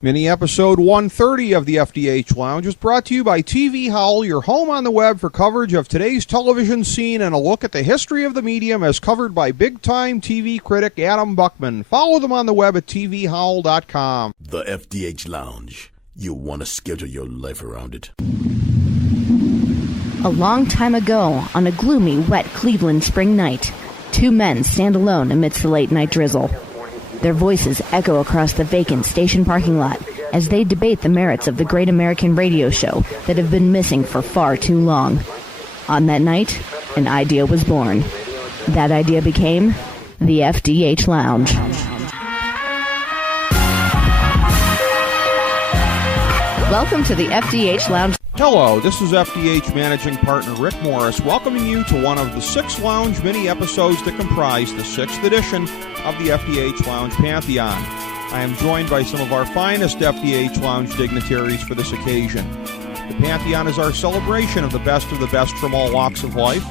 Mini episode 130 of the FDH Lounge is brought to you by TV Howl, your home on the web for coverage of today's television scene and a look at the history of the medium as covered by big-time TV critic Adam Buckman. Follow them on the web at tvhowl.com. The FDH Lounge. You want to schedule your life around it. A long time ago, on a gloomy, wet Cleveland spring night, two men stand alone amidst the late-night drizzle. Their voices echo across the vacant station parking lot as they debate the merits of the great American radio show that have been missing for far too long. On that night, an idea was born. That idea became the FDH Lounge. Welcome to the FDH Lounge. Hello, this is FDH Managing Partner Rick Morris, welcoming you to one of the 6 Lounge mini-episodes that comprise the 6th edition of the FDH Lounge Pantheon. I am joined by some of our finest FDH Lounge dignitaries for this occasion. The Pantheon is our celebration of the best from all walks of life.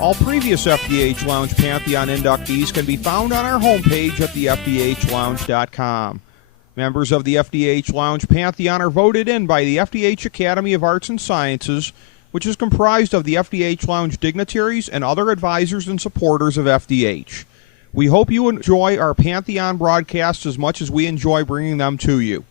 All previous FDH Lounge Pantheon inductees can be found on our homepage at thefdhlounge.com. Members of the FDH Lounge Pantheon are voted in by the FDH Academy of Arts and Sciences, which is comprised of the FDH Lounge dignitaries and other advisors and supporters of FDH. We hope you enjoy our Pantheon broadcasts as much as we enjoy bringing them to you.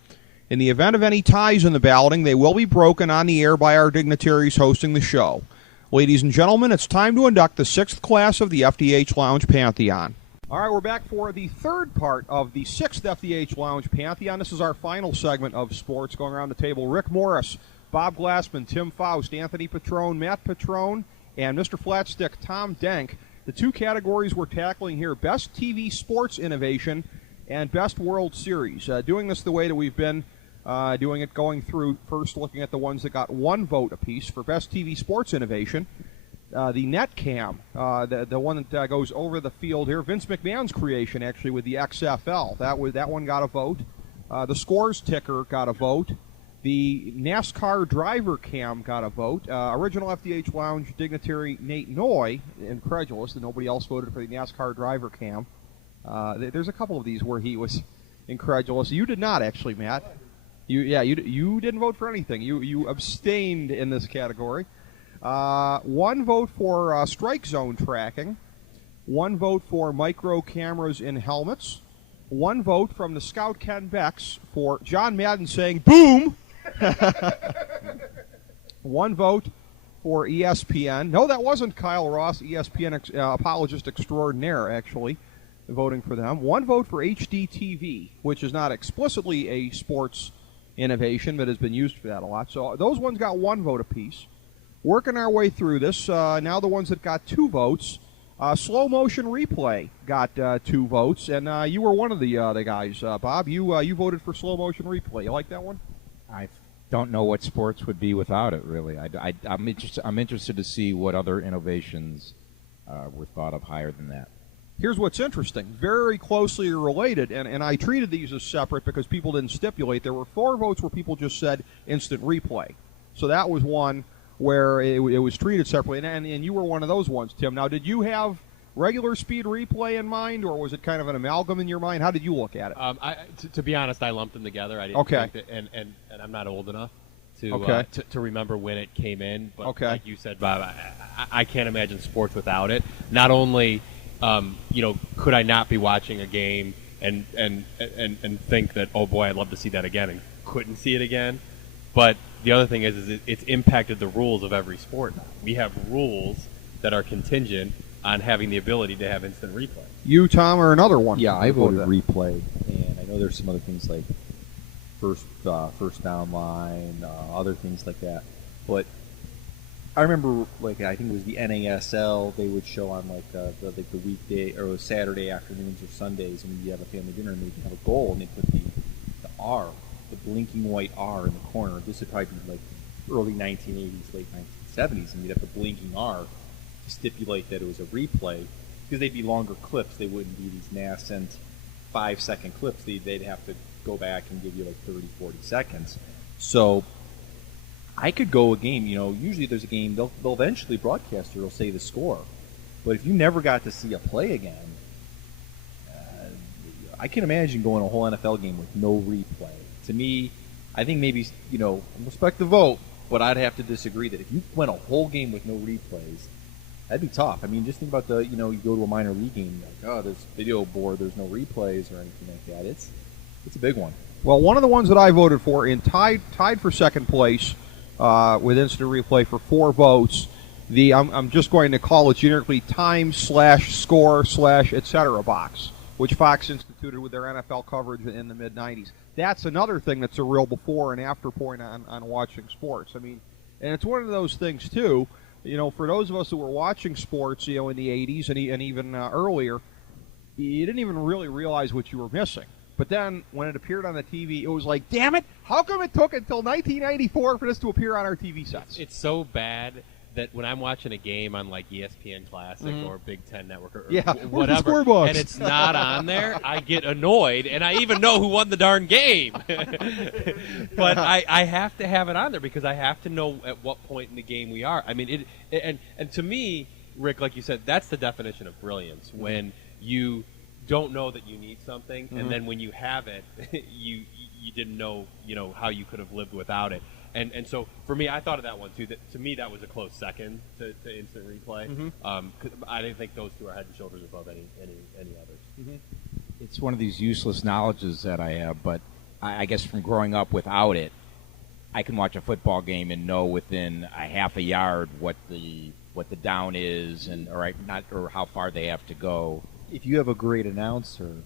In the event of any ties in the balloting, they will be broken on the air by our dignitaries hosting the show. Ladies and gentlemen, it's time to induct the 6th class of the FDH Lounge Pantheon. All right, we're back for the third part of the 6th FDH Lounge Pantheon. This is our final segment of sports. Going around the table, Rick Morris, Bob Glassman, Tim Faust, Anthony Petrone, Matt Petrone, and Mr. Flatstick, Tom Denk. The two categories we're tackling here, Best TV Sports Innovation and Best World Series. Doing this the way that we've been doing it, going through first looking at the ones that got one vote apiece for Best TV Sports Innovation. The Netcam, the one that goes over the field here, Vince McMahon's creation actually with the XFL. That one got a vote. The Scores Ticker got a vote. The NASCAR Driver Cam got a vote. Original FDH Lounge dignitary Nate Noy, incredulous that nobody else voted for the NASCAR Driver Cam. There's a couple of these where he was incredulous. You did not actually, Matt. You didn't vote for anything. You abstained in this category. One vote for strike zone tracking, one vote for micro cameras in helmets, one vote from the scout Ken Becks for John Madden saying boom, one vote for ESPN. No, that wasn't Kyle Ross, ESPN apologist extraordinaire, actually, voting for them. One vote for HDTV, which is not explicitly a sports innovation, but has been used for that a lot. So those ones got one vote apiece. Working our way through this, now the ones that got 2 votes, slow motion replay got 2 votes, and you were one of the guys, Bob. You voted for slow motion replay. You like that one? I don't know what sports would be without it, really. I'm interested to see what other innovations were thought of higher than that. Here's what's interesting. Very closely related, and I treated these as separate because people didn't stipulate. There were 4 votes where people just said instant replay. So that was one where it was treated separately, and you were one of those ones, Tim. Now, did you have regular speed replay in mind, or was it kind of an amalgam in your mind? How did you look at it? To be honest, I lumped them together. I didn't think that, and I'm not old enough to remember when it came in. But like you said, Bob, I can't imagine sports without it. Not only, could I not be watching a game and think that, oh boy, I'd love to see that again, and couldn't see it again, but the other thing is it's impacted the rules of every sport. We have rules that are contingent on having the ability to have instant replay. You, Tom, are another one. Yeah, I voted replay, and I know there's some other things like first down line, other things like that. But I remember, I think it was the NASL. They would show on the weekday or Saturday afternoons or Sundays, and you have a family dinner, and they'd have a goal, and they put the R. The blinking white R in the corner. This would probably be early 1980s, late 1970s, and you'd have the blinking R to stipulate that it was a replay, because they'd be longer clips. They wouldn't be these nascent 5-second clips. They'd have to go back and give you 30, 40 seconds. So I could go a game, usually there's a game, they'll eventually broadcaster will say the score. But if you never got to see a play again, I can imagine going a whole NFL game with no replay. to me, I think maybe, respect the vote, but I'd have to disagree that if you went a whole game with no replays, that'd be tough. I mean, just think about you go to a minor league game, like, oh, there's video board, there's no replays or anything like that. It's a big one. Well, one of the ones that I voted for, in tied for second place with instant replay for 4 votes, I'm just going to call it generically time/score/etc. box, which Fox instituted with their NFL coverage in the mid-'90s. That's another thing that's a real before and after point on watching sports. I mean, and it's one of those things, too, for those of us that were watching sports, in the 80s and even earlier, you didn't even really realize what you were missing. But then when it appeared on the TV, it was like, damn it, how come it took until 1994 for this to appear on our TV sets? It's so bad that when I'm watching a game on like ESPN Classic or Big Ten Network or whatever, and it's not on there, I get annoyed, and I even know who won the darn game. But I have to have it on there because I have to know at what point in the game we are. I mean, and to me, Rick, like you said, that's the definition of brilliance, when you don't know that you need something, and then when you have it, you didn't know how you could have lived without it. And so for me, I thought of that one too. That to me, that was a close second to instant replay. 'Cause I didn't think those two are head and shoulders above any others. It's one of these useless knowledges that I have, but I guess from growing up without it, I can watch a football game and know within a half a yard what the down is or how far they have to go. If you have a great announcer,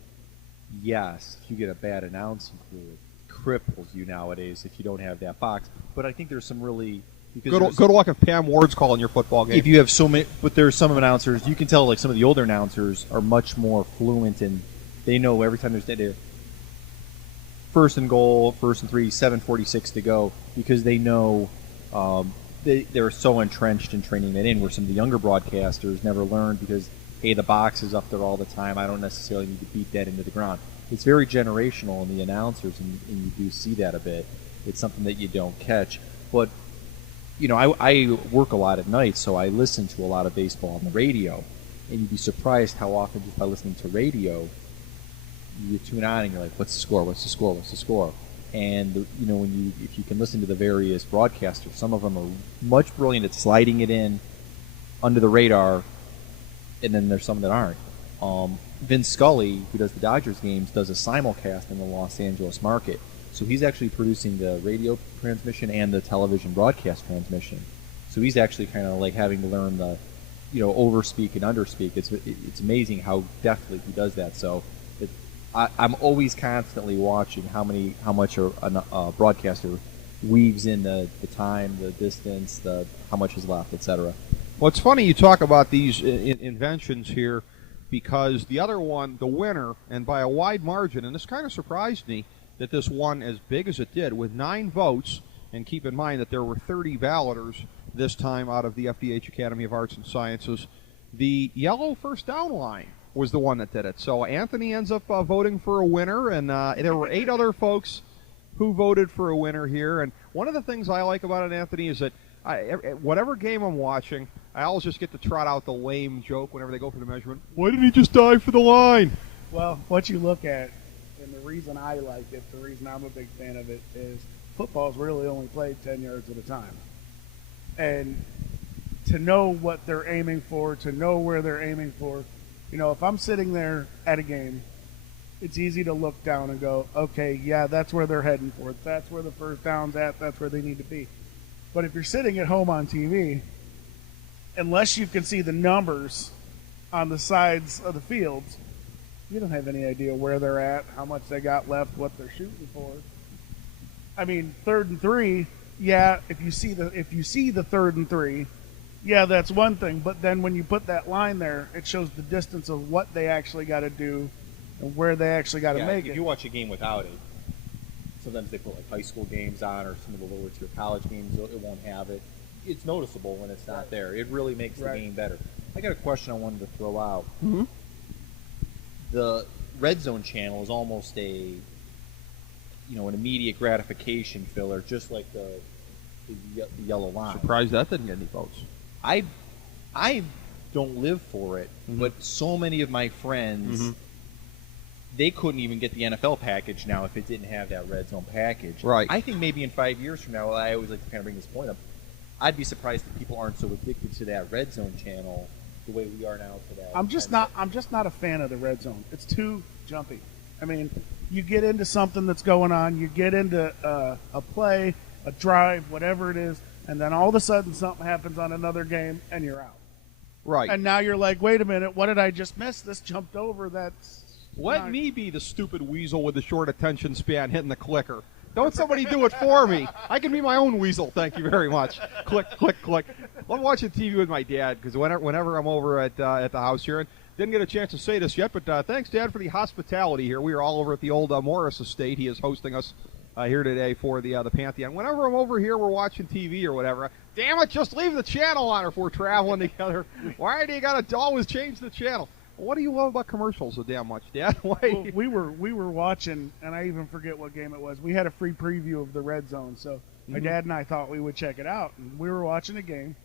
yes. If you get a bad announcing crew, it cripples you nowadays if you don't have that box. But I think there's some really good luck if Pam Ward's calling your football game. If you have so many, but there's some announcers you can tell, like some of the older announcers are much more fluent and they know every time there's first and goal, 1st and 3, 7:46 to go, because they know they're so entrenched in training that in. Where some of the younger broadcasters never learned because, hey, the box is up there all the time. I don't necessarily need to beat that into the ground. It's very generational in the announcers, and you do see that a bit. It's something that you don't catch. But, I work a lot at night, so I listen to a lot of baseball on the radio. And you'd be surprised how often just by listening to radio, you tune on and you're like, what's the score, what's the score, what's the score? And, if you can listen to the various broadcasters, some of them are much brilliant at sliding it in under the radar, and then there's some that aren't. Vince Scully, who does the Dodgers games, does a simulcast in the Los Angeles market. So he's actually producing the radio transmission and the television broadcast transmission. So he's actually kind of like having to learn the, overspeak and underspeak. It's amazing how deftly he does that. So I'm always constantly watching how much a broadcaster weaves in the time, the distance, how much is left, etc. Well, it's funny you talk about these inventions here, because the other one, the winner, and by a wide margin, and this kind of surprised me that this won as big as it did, with 9 votes, and keep in mind that there were 30 balloters this time out of the FDH Academy of Arts and Sciences. The yellow first down line was the one that did it. So Anthony ends up voting for a winner, and there were 8 other folks who voted for a winner here. And one of the things I like about it, Anthony, is that whatever game I'm watching, I always just get to trot out the lame joke whenever they go for the measurement. Why didn't he just dive for the line? Well, what you look at, and the reason I like it, the reason I'm a big fan of it, is football's really only played 10 yards at a time. And to know what they're aiming for, to know where they're aiming for, if I'm sitting there at a game, it's easy to look down and go, okay, yeah, that's where they're heading for. That's where the first down's at. That's where they need to be. But if you're sitting at home on TV, unless you can see the numbers on the sides of the fields, you don't have any idea where they're at, how much they got left, what they're shooting for. I mean, 3rd and 3, yeah, if you see the 3rd and 3, yeah, that's one thing. But then when you put that line there, it shows the distance of what they actually got to do and where they actually got to make it. If you watch a game without it, sometimes they put like high school games on, or some of the lower tier college games, it won't have it. It's noticeable when it's not there. It really makes the game better. I got a question I wanted to throw out. Mm-hmm. The Red Zone channel is almost an immediate gratification filler, just like the yellow line. Surprised that didn't get any votes. I don't live for it, but so many of my friends they couldn't even get the NFL package now if it didn't have that red zone package. Right. I think maybe in 5 years from now, I always like to kind of bring this point up, I'd be surprised if people aren't so addicted to that red zone channel the way we are now to that. I'm just not a fan of the red zone. It's too jumpy. I mean, you get into something that's going on, you get into a play, a drive, whatever it is, and then all of a sudden something happens on another game and you're out. Right. And now you're like, wait a minute, what did I just miss? This jumped over. That's Let me be the stupid weasel with the short attention span hitting the clicker. Don't somebody do it for me. I can be my own weasel. Thank you very much. Click, click, click. I'm watching TV with my dad because whenever I'm over at the house here, and didn't get a chance to say this yet, but thanks, Dad, for the hospitality here. We are all over at the old Morris estate. He is hosting us here today for the Pantheon. Whenever I'm over here, we're watching TV or whatever. Damn it, just leave the channel on if we're traveling together. Why do you got to always change the channel? What do you love about commercials so damn much, Dad? Why? Well, we were watching, and I even forget what game it was. We had a free preview of the red zone, so my dad and I thought we would check it out. And we were watching a game,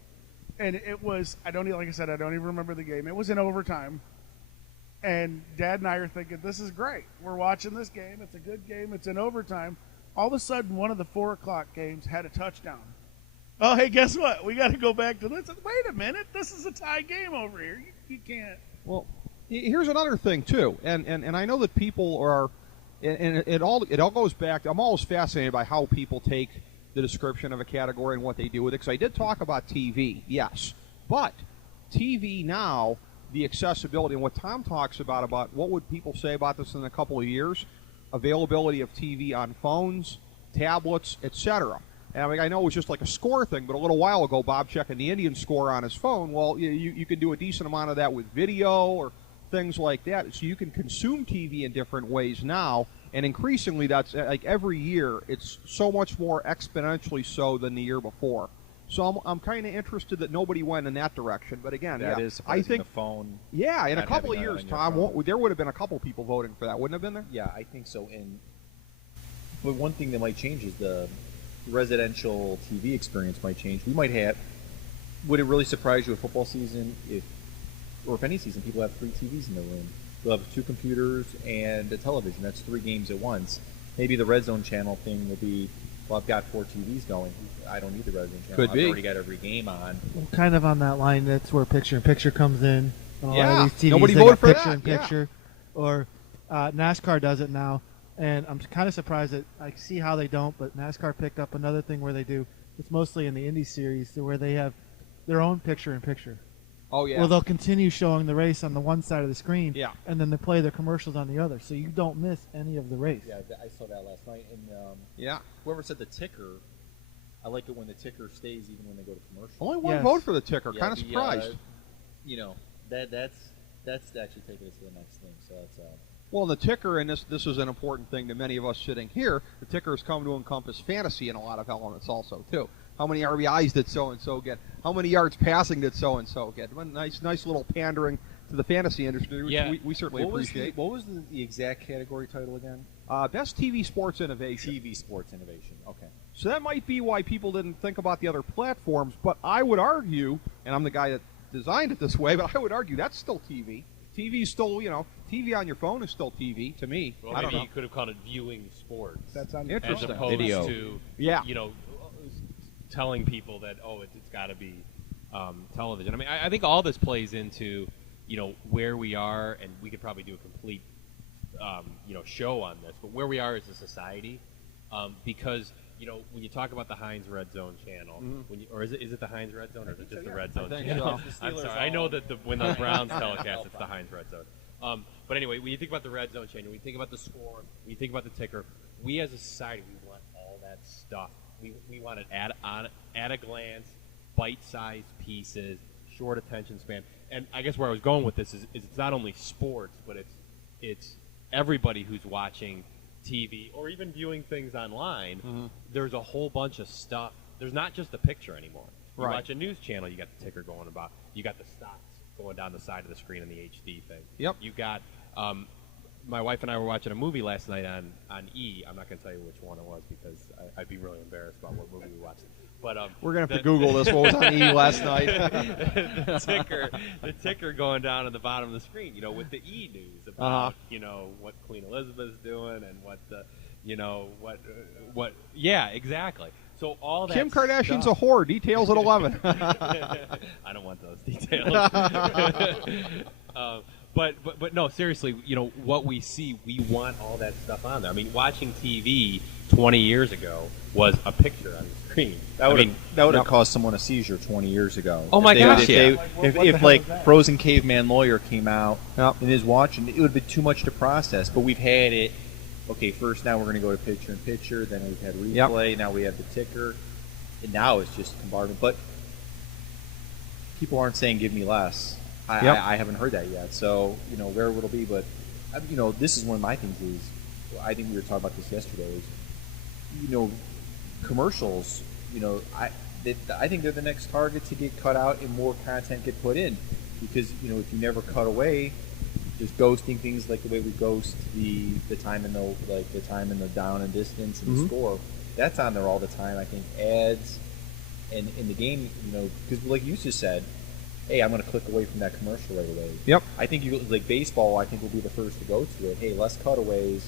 and it was I don't even remember the game. It was in overtime, and Dad and I are thinking, this is great. We're watching this game. It's a good game. It's in overtime. All of a sudden, one of the 4 o'clock games had a touchdown. Oh, hey, guess what? We got to go back to this. Wait a minute. This is a tie game over here. You can't. Well, here's another thing too, and I know that people are, and it all goes back. I'm always fascinated by how people take the description of a category and what they do with it. Because I did talk about TV, yes, but TV now, the accessibility and what Tom talks about what would people say about this in a couple of years, availability of TV on phones, tablets, etc. And I mean, I know it was just like a score thing, but a little while ago, Bob checking the Indian score on his phone. Well, you can do a decent amount of that with video or things like that. So you can consume TV in different ways now, and increasingly, that's like every year, it's so much more exponentially so than the year before. So I'm kind of interested that nobody went in that direction. But again, I think the phone. Yeah, in a couple of years, Tom, there would have been a couple people voting for that, wouldn't have been there? Yeah, I think so. But one thing that might change is the residential TV experience might change. We might have. Would it really surprise you a football season if any season, people have 3 TVs in the room? They'll have 2 computers and a television. That's 3 games at once. Maybe the red zone channel thing will be, well, I've got 4 TVs going. I don't need the red zone channel. Could be. I've already got every game on. Well, kind of on that line, that's where picture-in-picture comes in. A lot of these TVs, nobody they voted got for picture-in-picture. Or NASCAR does it now. And I'm kind of surprised that I see how they don't, but NASCAR picked up another thing where they do. It's mostly in the Indy Series where they have their own picture-in-picture. Oh, yeah. Well, they'll continue showing the race on the one side of the screen, and then they play their commercials on the other, so you don't miss any of the race. Yeah, I saw that last night. And whoever said the ticker, I like it when the ticker stays even when they go to commercial. Only one vote for the ticker. Kind of surprised. That's actually taking us to the next thing. So that's. Well, the ticker, and this is an important thing to many of us sitting here, the ticker has come to encompass fantasy in a lot of elements also, too. How many RBIs did so-and-so get? How many yards passing did so-and-so get? One nice little pandering to the fantasy industry, which we certainly appreciate. What was the exact category title again? Best TV Sports Innovation. TV Sports Innovation, okay. So that might be why people didn't think about the other platforms, but I would argue, and I'm the guy that designed it this way, but I would argue that's still TV. TV is still, TV on your phone is still TV to me. Well, I don't know. You could have called it viewing sports. That's interesting. As opposed Video. to, telling people that, it's got to be television. I mean, I think all this plays into, where we are, and we could probably do a complete, show on this, but where we are as a society, because, when you talk about the Heinz Red Zone channel, or is it the Heinz Red Zone, or is it just the Red Zone channel? I'm sorry, I know that when the Browns telecast, it's the Heinz Red Zone. But anyway, when you think about the Red Zone channel, when you think about the score, when you think about the ticker, we as a society, we want all that stuff. We want it at a glance, bite-sized pieces, short attention span. And I guess where I was going with this is it's not only sports, but it's everybody who's watching TV or even viewing things online. There's a whole bunch of stuff. There's not just a picture anymore. You watch a news channel, you got the ticker going about. You got the stocks going down the side of the screen in the HD thing. Yep. You got my wife and I were watching a movie last night on E. I'm not going to tell you which one it was because I'd be really embarrassed about what movie we watched. But we're going to have to Google this. What was on E last night? the ticker going down at the bottom of the screen, with the E news about, what Queen Elizabeth's doing and what the, what. Yeah, exactly. So all that Kim Kardashian's stuff, a whore. Details at 11. I don't want those details. But no, seriously, what we see, we want all that stuff on there. I mean, watching TV 20 years ago was a picture on the screen. That would have caused someone a seizure 20 years ago. Oh my gosh! If like Frozen Caveman Lawyer came out and is watching, it would be too much to process. But we've had it. Okay, first now we're going to go to picture-in-picture. Then we've had replay. Now we have the ticker, and now it's just compartment. But people aren't saying "give me less." I haven't heard that yet. So where will it be? But this is one of my things. Is I think we were talking about this yesterday. Is commercials. I think they're the next target to get cut out and more content get put in, because if you never cut away, just ghosting things like the way we ghost the time in the down and distance and the score. That's on there all the time. I think ads and in the game, because like you just said, hey, I'm going to click away from that commercial right away. Yep. I think like baseball, I think will be the first to go to it. Hey, less cutaways,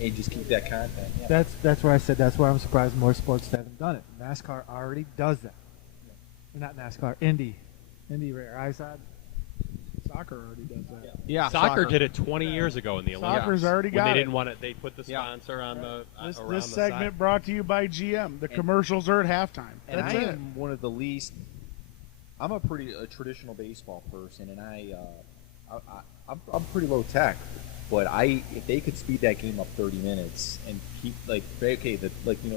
and just keep that content. Yeah. That's where I said that's why I'm surprised more sports haven't done it. NASCAR already does that. Not NASCAR, Indy rare. Soccer already does that. Yeah, soccer did it 20 years ago in the Olympics. Soccer's already got when they it. didn't want it. They put the sponsor on the around This the segment side. brought to you by GM. The commercials are at halftime. And That's I it. am one of the least. I'm a traditional baseball person, and I'm pretty low tech. But if they could speed that game up 30 minutes and keep the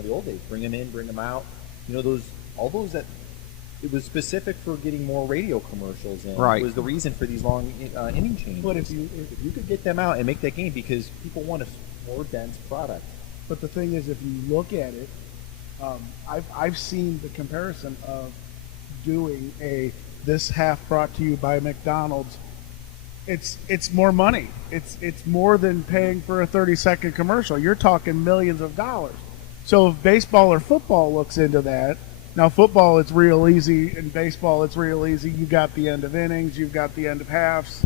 old days, bring them in, bring them out. All those that. It was specific for getting more radio commercials in. Right. It was the reason for these long inning changes. But if you could get them out and make that game, because people want a more dense product. But the thing is, if you look at it, I've seen the comparison of doing this half brought to you by McDonald's. It's more money. It's more than paying for a 30-second commercial. You're talking millions of dollars. So if baseball or football looks into that. Now, football, it's real easy. In baseball, it's real easy. You got the end of innings. You've got the end of halves.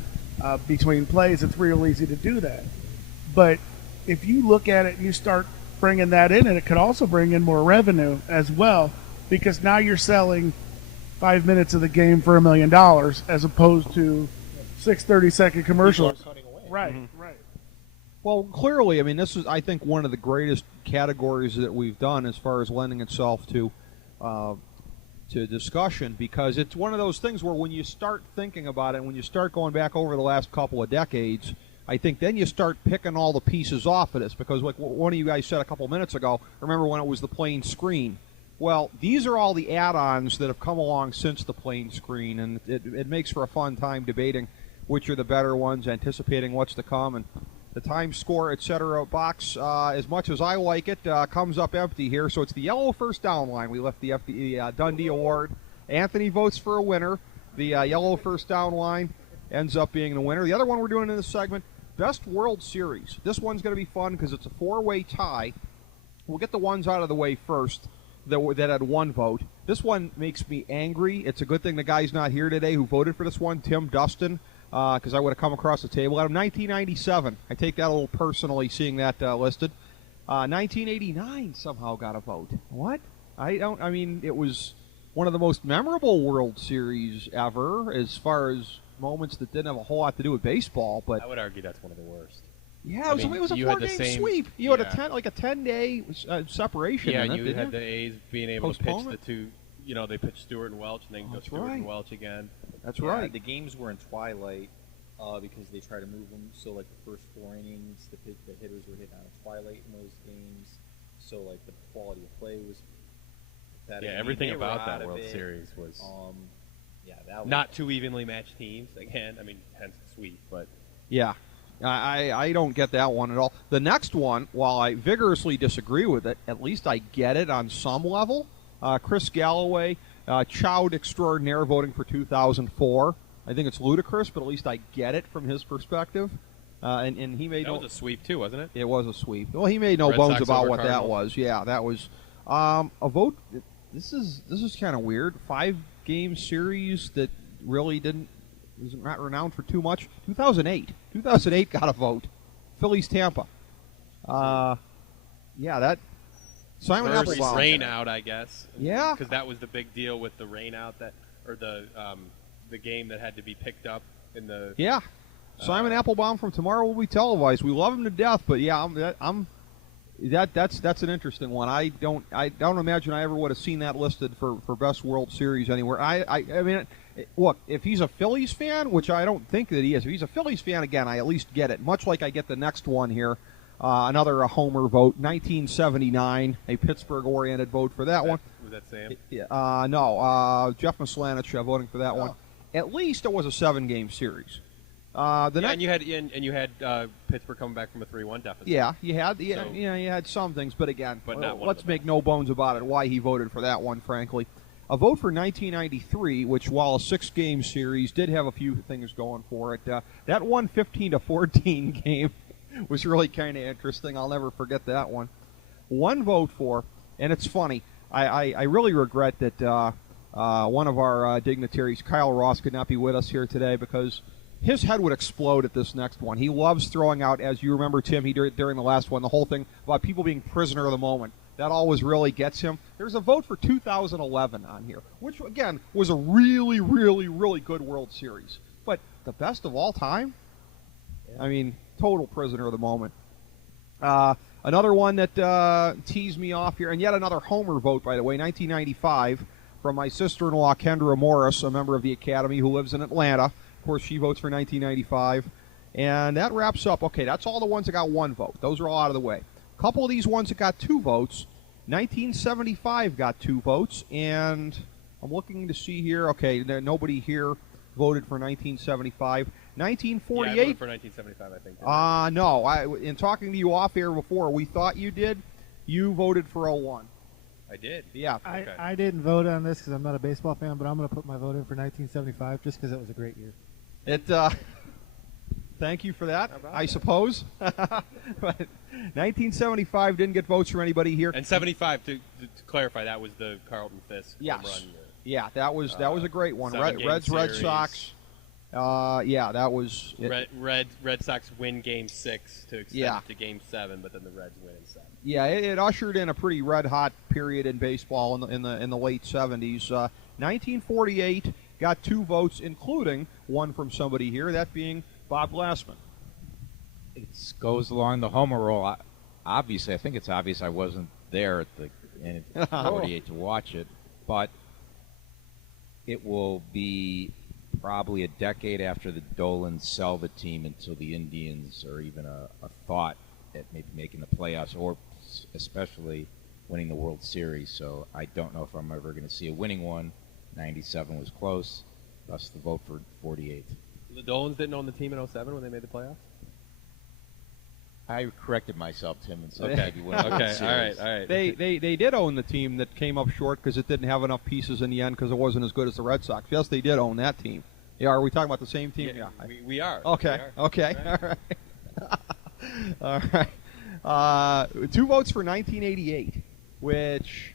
Between plays, it's real easy to do that. But if you look at it and you start bringing that in, and it could also bring in more revenue as well, because now you're selling 5 minutes of the game for $1 million as opposed to 6 30-second commercials. Right, right. Well, clearly, I mean, this is, I think, one of the greatest categories that we've done as far as lending itself to discussion, because it's one of those things where when you start thinking about it, when you start going back over the last couple of decades, I think then you start picking all the pieces off of this, because like one of you guys said a couple minutes ago, remember when it was the plain screen? Well, these are all the add-ons that have come along since the plain screen, and it makes for a fun time debating which are the better ones, anticipating what's to come, and the time score, etc. box, as much as I like it, comes up empty here. So it's the yellow first down line. We left the Dundee Award. Anthony votes for a winner. The yellow first down line ends up being the winner. The other one we're doing in this segment, Best World Series. This one's going to be fun because it's a four-way tie. We'll get the ones out of the way first that had one vote. This one makes me angry. It's a good thing the guy's not here today who voted for this one, Tim Dustin. Because I would have come across the table out of 1997. I take that a little personally, seeing that listed. 1989 somehow got a vote. What? I mean, it was one of the most memorable World Series ever, as far as moments that didn't have a whole lot to do with baseball. But I would argue that's one of the worst. Yeah, it was a 4-game sweep. You had a 10-day separation. Yeah, in it, you had the A's being able to pitch the two. They pitched Stewart and Welch, and then go Stewart and Welch again. That's right. The games were in twilight because they tried to move them. So, like, the first 4 innings, the hitters were hitting on twilight in those games. So, like, the quality of play was better. Yeah, everything about that World Series was that was not too evenly matched teams. Again, I mean, hence the sweep. But yeah, I don't get that one at all. The next one, while I vigorously disagree with it, at least I get it on some level. Chris Galloway, child extraordinaire, voting for 2004. I think it's ludicrous, but at least I get it from his perspective. And he made that was a sweep too, wasn't it? It was a sweep. Well, he made no Red bones Sox about over what Cardinals. that was. Yeah, that was a vote. This is kind of weird. 5-game series that really was not renowned for too much. 2008 got a vote. Phillies Tampa. Yeah, that Simon First Applebaum. rain out, I guess. Yeah, because that was the big deal with the rain out or the game that had to be picked up in the. Yeah, Simon Applebaum from Tomorrow Will Be Televised. We love him to death, but yeah, that's an interesting one. I don't imagine I ever would have seen that listed for best World Series anywhere. I mean, look, if he's a Phillies fan, which I don't think that he is, if he's a Phillies fan, again, I at least get it. Much like I get the next one here, another Homer vote, 1979, a Pittsburgh-oriented vote for that one. Was that Sam? No, Jeff Maslanich voting for that one. At least it was a 7-game series. And you had Pittsburgh coming back from a 3-1 deficit. Yeah, you had some things, but again, not one let's of the make no bones about it. Why he voted for that one, frankly. A vote for 1993, which, while a 6-game series, did have a few things going for it. That 15-14 game was really kind of interesting. I'll never forget that one. One vote for, and it's funny. I really regret that one of our dignitaries, Kyle Ross, could not be with us here today because his head would explode at this next one. He loves throwing out, as you remember, Tim, during the last one, the whole thing about people being prisoner of the moment. That always really gets him. There's a vote for 2011 on here, which, again, was a really, really, really good World Series. But the best of all time? I mean, total prisoner of the moment. Another one that teased me off here, and yet another Homer vote, by the way, 1995, from my sister-in-law, Kendra Morris, a member of the Academy who lives in Atlanta. Of course, she votes for 1995. And that wraps up. Okay, that's all the ones that got one vote. Those are all out of the way. A couple of these ones that got 2 votes. 1975 got 2 votes. And I'm looking to see here. Okay, nobody here voted for 1975. 1948. Yeah, I voted for 1975, I think. No. In talking to you off air before, we thought you did. You voted for 01. I did. Yeah. I didn't vote on this because I'm not a baseball fan, but I'm going to put my vote in for 1975 just because it was a great year. Thank you for that, I suppose. But 1975 didn't get votes from anybody here. And 75, to clarify, that was the Carlton Fisk home run year. Yeah, that was a great one. Reds, Red Sox. That was it. Red Sox win Game 6 to extend it to Game 7, but then the Reds win in 7. Yeah, it ushered in a pretty red hot period in baseball in the late 70s. 1948 got 2 votes, including one from somebody here, that being Bob Glassman. It goes along the Homer role. Obviously, I think it's obvious I wasn't there at the end of 48 to watch it, but it will be probably a decade after the Dolans sell the team until the Indians are even a thought at maybe making the playoffs or especially winning the World Series. So I don't know if I'm ever going to see a winning one. 97 was close, thus the vote for 48. The Dolans didn't own the team in 07 when they made the playoffs? I corrected myself, Tim, and said maybe win all right. They did own the team that came up short because it didn't have enough pieces in the end because it wasn't as good as the Red Sox. Yes, they did own that team. Yeah, are we talking about the same team? Yeah, we are. Okay, we are. okay, all right. All right. 2 votes for 1988, which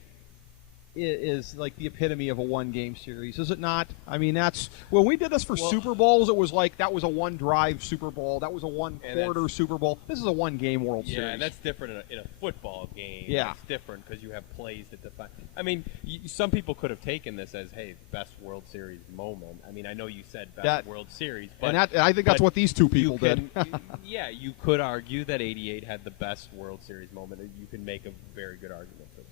is like the epitome of a 1-game series, is it not? I mean, that's when we did this for Super Bowls. It was like that was a 1-drive Super Bowl. That was a 1-quarter Super Bowl. This is a 1-game World Series. Yeah, and that's different in a football game. Yeah, it's different because you have plays that define. I mean, some people could have taken this as, hey, best World Series moment. I mean, I know you said best World Series, but I think that's what these 2 people did. Yeah, you could argue that '88 had the best World Series moment. You can make a very good argument for that.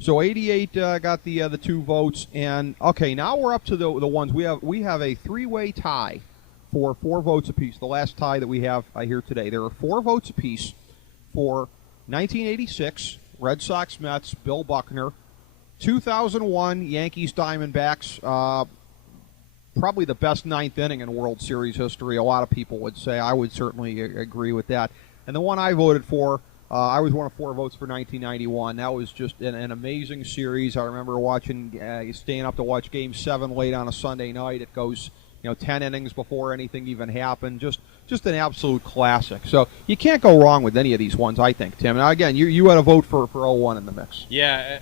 So 88 got the 2 votes, and okay, now we're up to the ones we have a 3-way tie for 4 votes apiece. The last tie that we have here today. There are 4 votes apiece for 1986 Red Sox Mets, Bill Buckner, 2001 Yankees Diamondbacks. Probably the best 9th inning in World Series history. A lot of people would say. I would certainly agree with that. And the one I voted for. I was one of 4 votes for 1991. That was just an amazing series. I remember staying up to watch Game 7 late on a Sunday night. It goes, 10 innings before anything even happened. Just just an absolute classic. So you can't go wrong with any of these ones, I think, Tim. Now, again, you had a vote for 01 in the mix. Yeah,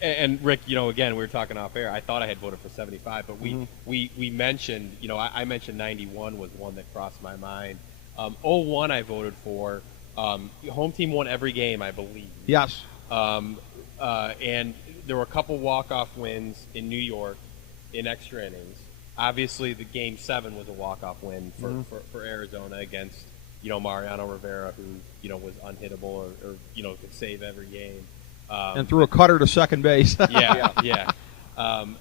and Rick, again, we were talking off air. I thought I had voted for 75, but we mentioned, I mentioned 91 was one that crossed my mind. 01 I voted for. Home team won every game, I believe. Yes. And there were a couple walk-off wins in New York in extra innings. Obviously, the Game 7 was a walk-off win for Arizona against, Mariano Rivera, who, was unhittable or could save every game. And threw a cutter to second base. yeah. And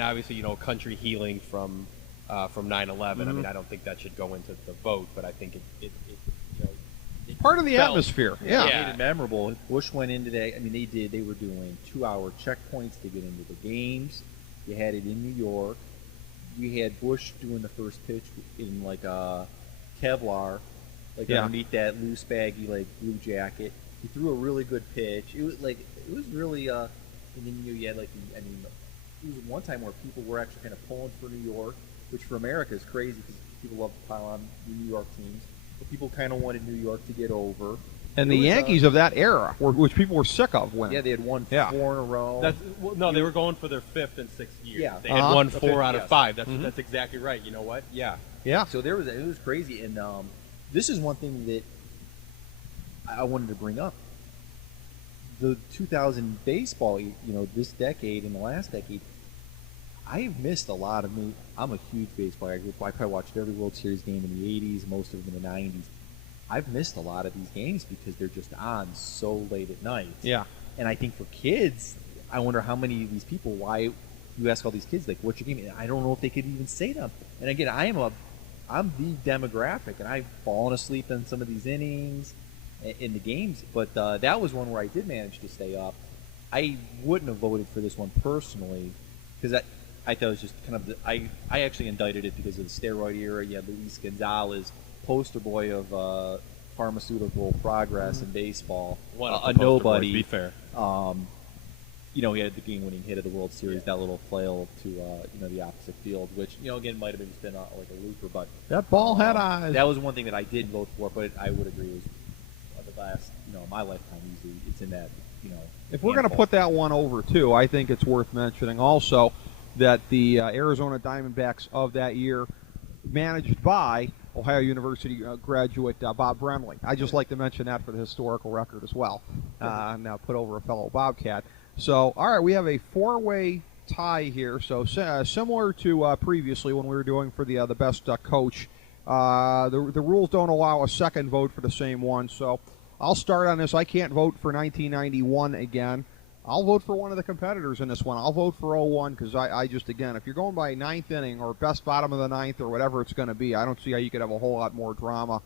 obviously, country healing from 9/11. I mean, I don't think that should go into the vote, but I think it's part of the atmosphere. Yeah. It made it memorable. Bush went into that. I mean, they were doing 2-hour checkpoints to get into the games. You had it in New York. You had Bush doing the first pitch in like a Kevlar, underneath that loose baggy blue jacket. He threw a really good pitch. It was really and then you had it was one time where people were actually kind of pulling for New York, which for America is crazy because people love to pile on the New York teams. But people kind of wanted New York to get over. And the Yankees of that era, which people were sick of winning. Yeah, they had won 4 in a row. They were going for their 5th and 6th year. Yeah. They had won 4 out of 5. That's exactly right. You know what? Yeah. So it was crazy, and this is one thing that I wanted to bring up. The 2000 baseball, this decade and the last decade, I've missed a lot of me. I'm a huge baseball guy. I probably watched every World Series game in the 80s, most of them in the 90s. I've missed a lot of these games because they're just on so late at night. Yeah. And I think for kids, I wonder how many of these people, why you ask all these kids, what's your game? And I don't know if they could even say them. And again, I'm the demographic, and I've fallen asleep in some of these innings in the games. But that was one where I did manage to stay up. I wouldn't have voted for this one personally because I thought it was just kind of I actually indicted it because of the steroid era. You had Luis Gonzalez, poster boy of pharmaceutical progress in baseball, a nobody. To be fair, he had the game-winning hit of the World Series, that little flail to the opposite field, which again might have been like a looper, but that ball had eyes. That was one thing that I did vote for, but I would agree was the last my lifetime easily. It's in that If we're going to put that one over too, I think it's worth mentioning also that the Arizona Diamondbacks of that year, managed by Ohio University graduate Bob Bremley. I just like to mention that for the historical record as well. Now put over a fellow Bobcat. So, all right, we have a 4-way tie here. So similar to previously when we were doing for the best coach. The rules don't allow a second vote for the same one. So I'll start on this. I can't vote for 1991 again. I'll vote for one of the competitors in this one. I'll vote for 01 because I just, again, if you're going by 9th inning or best bottom of the 9th or whatever it's going to be, I don't see how you could have a whole lot more drama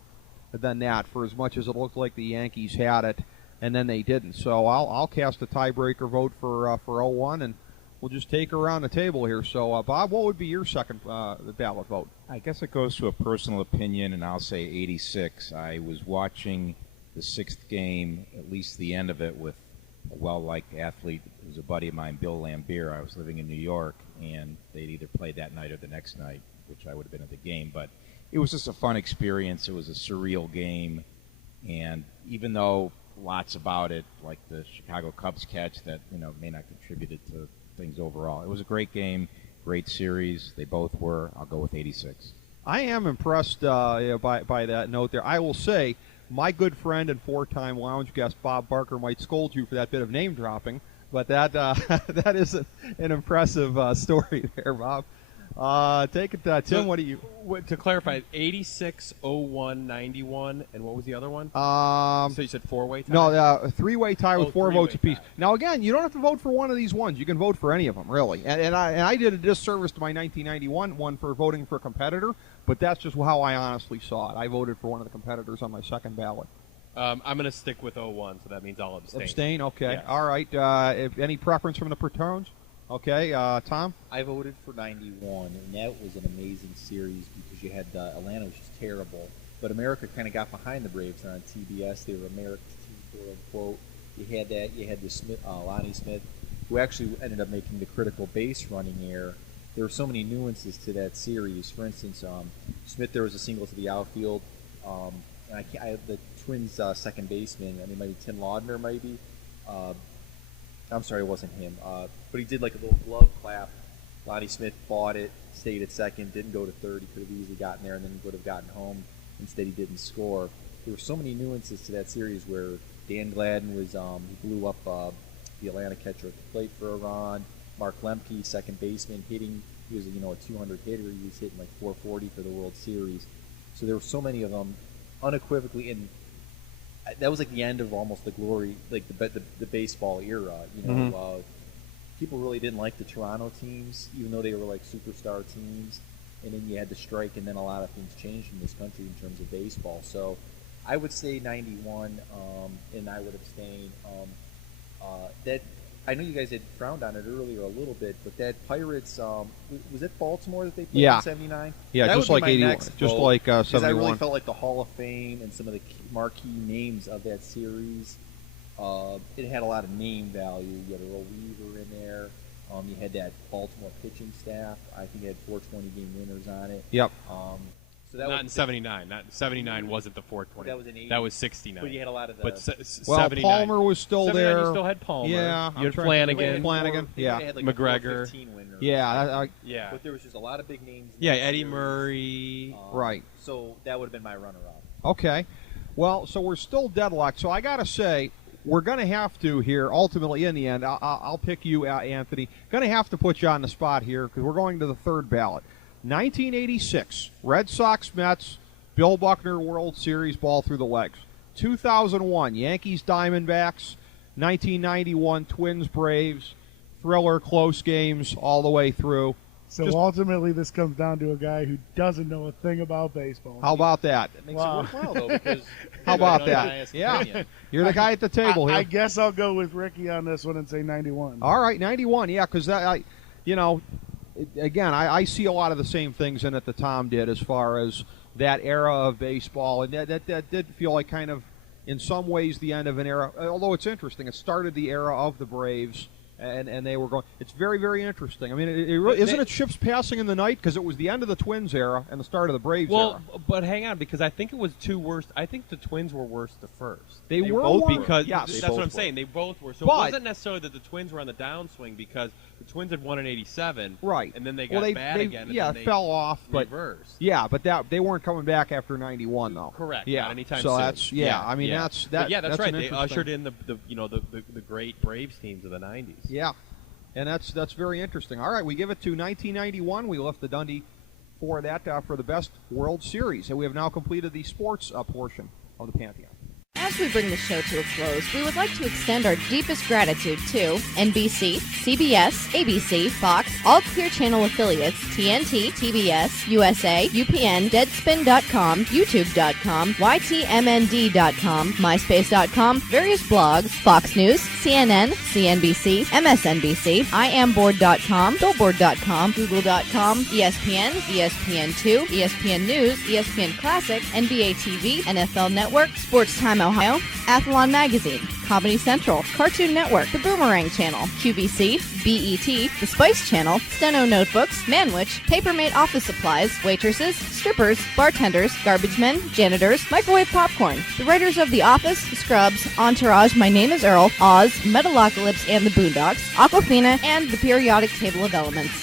than that for as much as it looked like the Yankees had it, and then they didn't. So I'll cast a tiebreaker vote for 01, and we'll just take her around the table here. So, Bob, what would be your second ballot vote? I guess it goes to a personal opinion, and I'll say 86. I was watching the 6th game, at least the end of it, with a well-liked athlete who was a buddy of mine, Bill Lambier. I was living in New York, and they'd either played that night or the next night, which I would have been at the game. But it was just a fun experience. It was a surreal game, and even though lots about it, like the Chicago Cubs catch that may not contributed to things overall, it was a great game, great series. They both were. I'll go with 86. I am impressed by that note there. I will say, my good friend and 4-time lounge guest Bob Barker might scold you for that bit of name dropping, but that that is an impressive story there, Bob. Take it, Tim. So, what do you? To clarify, 86, 01, 91, and what was the other one? So you said 4-way tie? No, a 3-way tie with 4 votes apiece. Tie. Now, again, you don't have to vote for one of these ones. You can vote for any of them, really. And I did a disservice to my 1991 one for voting for a competitor, but that's just how I honestly saw it. I voted for one of the competitors on my second ballot. I'm going to stick with 01, so that means I'll abstain. Abstain? Okay. Yes. All right. Any preference from the Pretones? Okay. Tom? I voted for 91, and that was an amazing series because you had Atlanta was just terrible. But America kind of got behind the Braves on TBS. They were America's team, quote-unquote. You had the Smith, Lonnie Smith, who actually ended up making the critical base running error there were so many nuances to that series. For instance, Smith, there was a single to the outfield, and the Twins' second baseman, I mean, maybe Tim Laudner, maybe. I'm sorry, it wasn't him. But he did like a little glove clap. Lonnie Smith bought it, stayed at second, didn't go to third. He could have easily gotten there, and then he would have gotten home. Instead, he didn't score. There were so many nuances to that series where Dan Gladden was he blew up the Atlanta catcher at the plate for a run. Mark Lemke, second baseman, hitting. He was a 200 hitter. He was hitting like 440 for the World Series. So there were so many of them, unequivocally, and that was like the end of almost the glory, like the baseball era. People really didn't like the Toronto teams, even though they were like superstar teams. And then you had the strike, and then a lot of things changed in this country in terms of baseball. So I would say 91, and I would abstain. That I know you guys had frowned on it earlier a little bit, but that Pirates, was it Baltimore that they played in 79? Yeah, that just like 81, just like 71. Because I really felt like the Hall of Fame and some of the marquee names of that series, it had a lot of name value. You had Earl Weaver in there. You had that Baltimore pitching staff. I think it had 420 game winners on it. Yep. So that not in 79. Not 79 wasn't the 420. That was in 80. That was 69. But you had a lot of the. But well, 79. Palmer was still there. You still had Palmer. Yeah. You had Flanagan. Yeah. Had like McGregor. Winners. Yeah. Yeah. But there was just a lot of big names. Yeah, Eddie Murray. Right. So that would have been my runner-up. Okay. Well, so we're still deadlocked. So I got to say, we're going to have to here, ultimately in the end, I'll pick you, Anthony. Going to have to put you on the spot here because we're going to the third ballot. 1986, Red Sox, Mets, Bill Buckner World Series, ball through the legs. 2001, Yankees, Diamondbacks. 1991, Twins, Braves. Thriller, close games all the way through. So ultimately, this comes down to a guy who doesn't know a thing about baseball. How about that? It makes it worthwhile, though, because how about that? Yeah, you're the guy at the table here. I guess I'll go with Ricky on this one and say 91. All right, 91. Yeah, because again, I see a lot of the same things in it that Tom did as far as that era of baseball, and that did feel like kind of, in some ways, the end of an era. Although it's interesting, it started the era of the Braves. And they were going. It's very, very interesting. I mean, isn't it ships passing in the night? Because it was the end of the Twins era and the start of the Braves era. But hang on, because I think it was two worse. I think the Twins were worse the first. They were both worse. because yes, that's what I'm saying. They both were. So it wasn't necessarily that the Twins were on the downswing because the Twins had won in '87, right? And then they got bad again. Yeah, and then they fell off, but reversed. Yeah, but they weren't coming back after '91 though. Correct. Yeah, not anytime so soon. that's I mean that's that. But yeah, that's right. They ushered in the great Braves teams of the '90s. Yeah. And that's very interesting. All right, we give it to 1991. We left the Dundee for that for the best World Series. And we have now completed the sports portion of the Pantheon. As we bring the show to a close, we would like to extend our deepest gratitude to NBC, CBS, ABC, Fox, all Clear Channel affiliates, TNT, TBS, USA, UPN, Deadspin.com, YouTube.com, YTMND.com, MySpace.com, various blogs, Fox News, CNN, CNBC, MSNBC, IamBoard.com, Billboard.com, Google.com, ESPN, ESPN2, ESPN News, ESPN Classic, NBA TV, NFL Network, Sports Time Ohio, Athlon Magazine, Comedy Central, Cartoon Network, The Boomerang Channel, QVC, BET, The Spice Channel, Steno Notebooks, Manwich, Papermate Office Supplies, waitresses, strippers, bartenders, garbage men, janitors, microwave popcorn, the writers of The Office, Scrubs, Entourage, My Name is Earl, Oz, Metalocalypse and the Boondocks, Aquafina, and the Periodic Table of Elements.